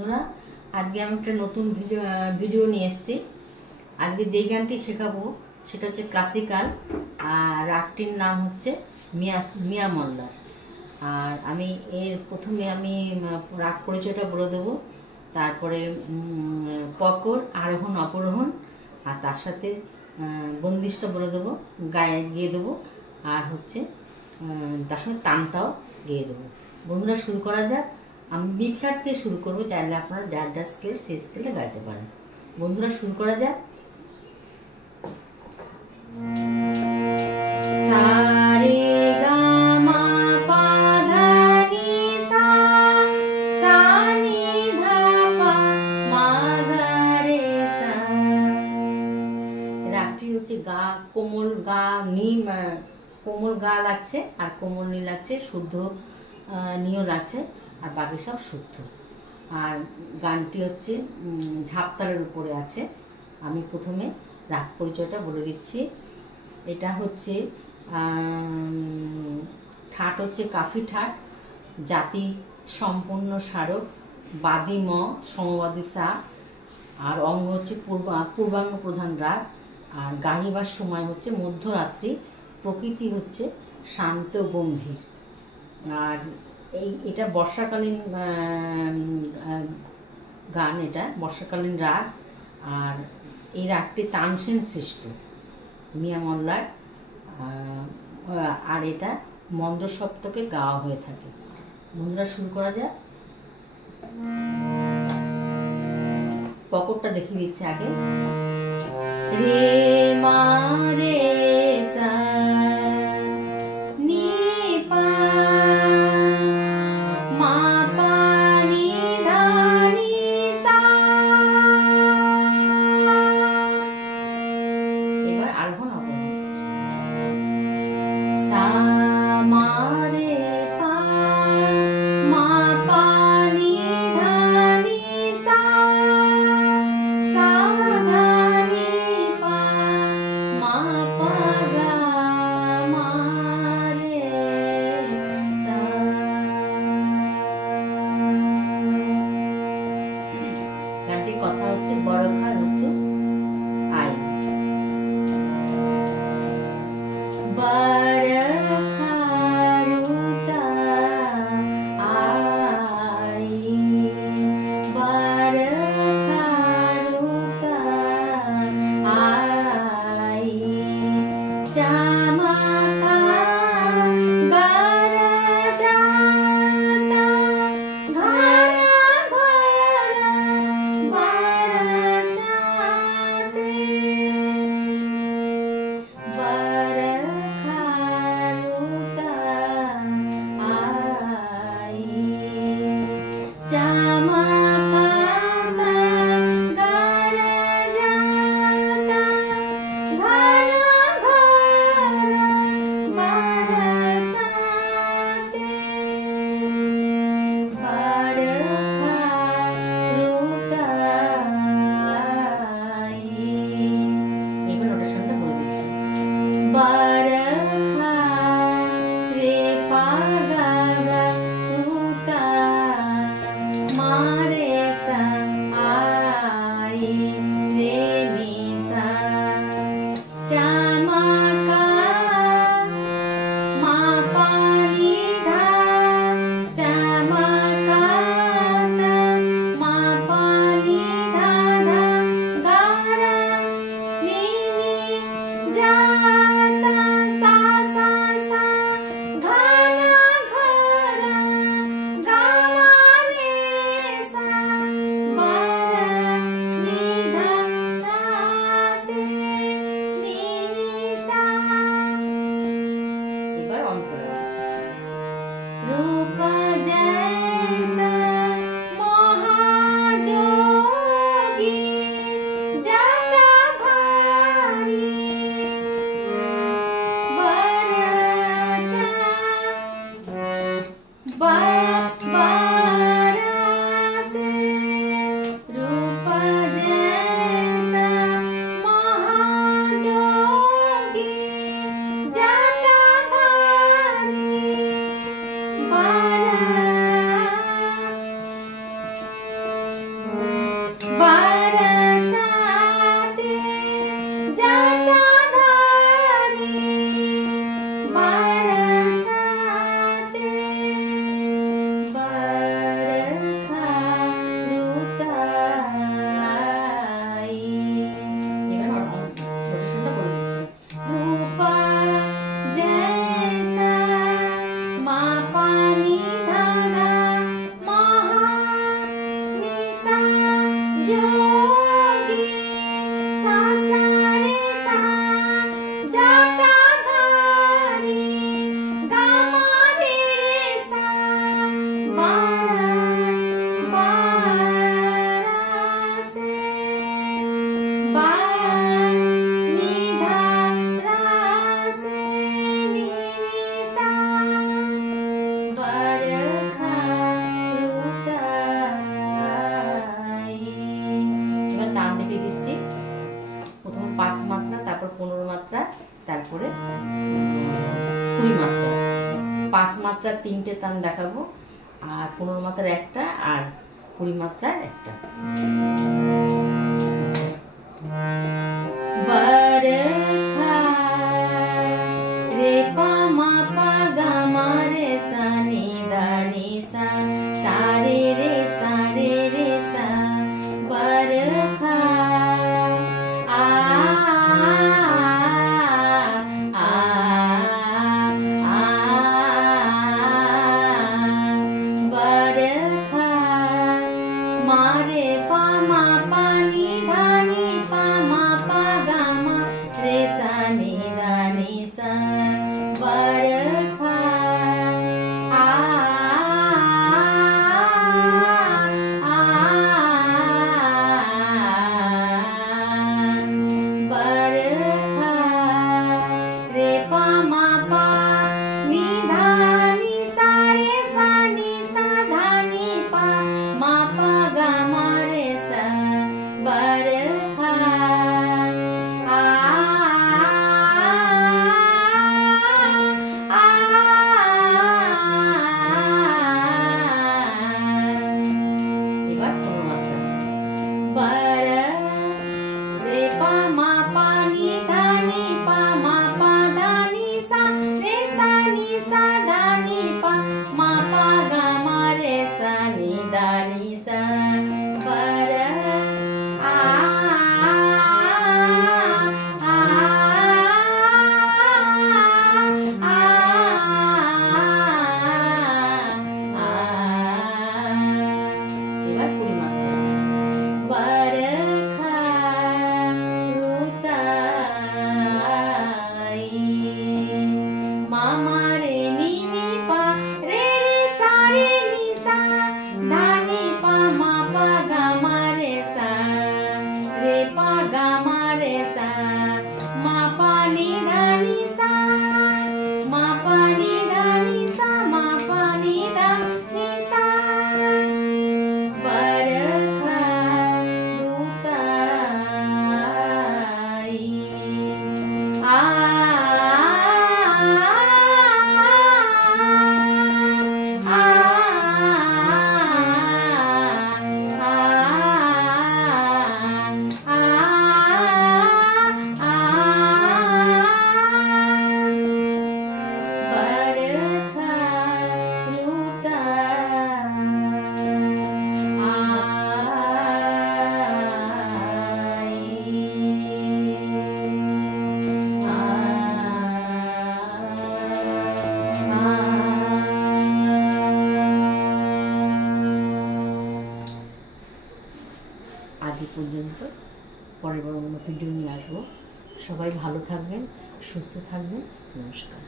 বন্ধুরা, আজকে আমি একটা নতুন ভিডিও নিয়ে এসেছি। আজকে যেই গানটি শেখাবো সেটা হচ্ছে ক্লাসিক্যাল, আর রাগটির নাম হচ্ছে মিয়া মল্লার। আর আমি প্রথমে আমি রাগ পরিচয়টা বলে দেবো, তারপরে পকর, আরোহণ অবরোহণ, আর তার সাথে বন্দিশটা বলে দেবো, গিয়ে দেবো, আর হচ্ছে তার সঙ্গে টানটাও গিয়ে দেবো। বন্ধুরা, শুরু করা যাক। আমি বি ফ্ল্যাট দিয়ে শুরু করবো, চাইলে আপনারা যার স্কেল সেই স্কেলে গাইতে পারেন। বন্ধুরা, শুরু করা যাক। রাগটি হচ্ছে গা, কোমল গা, কোমল গা লাগছে, আর কোমল নি লাগছে, শুদ্ধ নিও লাগছে, আর বাকি সব শুদ্ধ। আর গানটি হচ্ছে ঝাপতালের উপরে আছে। আমি প্রথমে রাগ পরিচয়টা বলে দিচ্ছি। এটা হচ্ছে ঠাট হচ্ছে কাফি ঠাট, জাতি সম্পন্ন স্মারক, বাদী ম, সমবাদী সা, আর অঙ্গ হচ্ছে পূর্বাঙ্গ প্রধান রাগ, আর গাহিবার সময় হচ্ছে মধ্যরাত্রি, প্রকৃতি হচ্ছে শান্ত গম্ভীর। আর এটা বর্ষাকালীন গান, এটা বর্ষাকালীন রাগ। আর এই রাগটি তানসেন সৃষ্ট মিয়া মল্লার, আর এটা মন্দ্র সপ্তকে গাওয়া হয়ে থাকে। বন্ধুরা, শুরু করা যায়। পকরটা দেখিয়ে দিচ্ছে আগে। রে মা রে সা নি পা মা পা নি ধা নি সা। এবার আরোহণ অবরোহণ। সা মা রে পা মা পা নি ধা নি সা, সা ধা নি পা মা পা গা মা রে সা। গানটির কথা হচ্ছে বড়খা ঋতু আই। বরখা ঋতু আই, বরখা ঋতু আই, চমকা গরজাতা, ঘন ঘোর বর্ষা তারপরে 20 মাত্রা, 5 মাত্রার 3টে তান দেখাবো, আর 15 মাত্রার একটা, আর 20 মাত্রার একটা। बरखा रे पा मा पा गा मा रे सा नि दा नि सा सा रे रे सा बरखा आ आ आ बरखा मारे पा मा पा नि धा नि पा मा पा गा मा रे सा नि धा नि सा बरखा आ बरखा रे पा मा पा नि धा नि सा रे सा नि सा धा नि पा मा पा गा मा रे सा बरखा आ आ এবার 15 মাত্রা। बर रे पा मा पा नि धा नि पा मा पा धा नि सा रे सा नि सा धा नि पा मा पा गा मा रे सा नि धा नि सा बर आ आ এবার 20 মাত্রা। बरखा रुताई मामा रे नी नी पा रे रे सा रे नी सा धा नि पा मा पा गा मा रे सा रे पा गा मा रे सा मा पा नि धा नि सा मा पा नि धा नि सा मा पा नि धा नि सा बरखा रुताई आ बरखा আজ পর্যন্ত, পরের বার অন্য ভিডিও নিয়ে আসবো। সবাই ভালো থাকবেন, সুস্থ থাকবেন। নমস্কার।